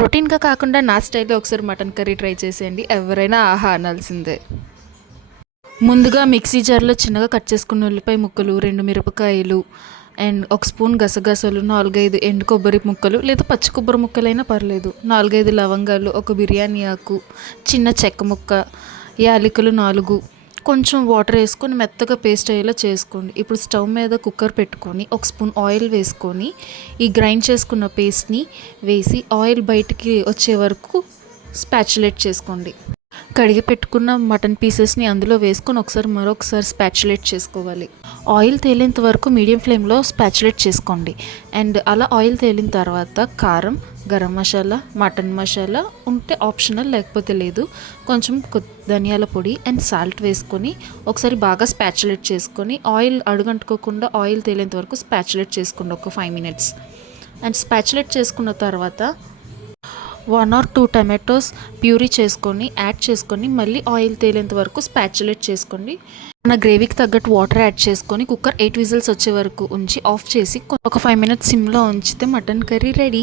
రొటీన్గా కాకుండా నా స్టైల్లో ఒకసారి మటన్ కర్రీ ట్రై చేసేయండి, ఎవరైనా ఆహా అనాల్సిందే. ముందుగా మిక్సీ జార్లో చిన్నగా కట్ చేసుకున్న ఉల్లిపాయ ముక్కలు, 2 మిరపకాయలు అండ్ ఒక స్పూన్ గసగసాలు, 4-5 ఎండు కొబ్బరి ముక్కలు లేదా పచ్చి కొబ్బరి ముక్కలైనా పర్లేదు, 4-5 లవంగాలు, ఒక బిర్యానీ ఆకు, చిన్న చెక్క ముక్క, యాలకులు 4, కొంచెం వాటర్ వేసుకొని మెత్తగా పేస్ట్ అయ్యేలా చేసుకోండి. ఇప్పుడు స్టవ్ మీద కుక్కర్ పెట్టుకొని ఒక స్పూన్ ఆయిల్ వేసుకొని ఈ గ్రైండ్ చేసుకున్న పేస్ట్ని వేసి ఆయిల్ బయటికి వచ్చే వరకు స్పాచులేట్ చేసుకోండి. కడిగి పెట్టుకున్న మటన్ పీసెస్ని అందులో వేసుకొని మరొకసారి స్పాచులేట్ చేసుకోవాలి. ఆయిల్ తేలేంత వరకు మీడియం ఫ్లేమ్లో స్పాచులేట్ చేసుకోండి. అండ్ అలా ఆయిల్ తేలిన తర్వాత కారం, గరం మసాలా, మటన్ మసాలా ఉంటే ఆప్షనల్, లేకపోతే లేదు, కొంచెం ధనియాల పొడి అండ్ సాల్ట్ వేసుకొని ఒకసారి బాగా స్పాచులేట్ చేసుకొని ఆయిల్ అడుగంటుకోకుండా ఆయిల్ తేలేంత వరకు స్పాచులేట్ చేసుకోండి ఒక 5 minutes. అండ్ స్పాచులేట్ చేసుకున్న తర్వాత 1 or 2 టమాటోస్ ప్యూరీ చేసుకొని యాడ్ చేసుకొని మళ్ళీ ఆయిల్ తేలేంత వరకు స్పాచులేట్ చేసుకోండి. మన గ్రేవీకి తగ్గట్టు వాటర్ యాడ్ చేసుకొని కుక్కర్ 8 విజిల్స్ వచ్చే వరకు ఉంచి ఆఫ్ చేసి ఒక 5 minutes సిమ్లో ఉంచితే మటన్ కర్రీ రెడీ.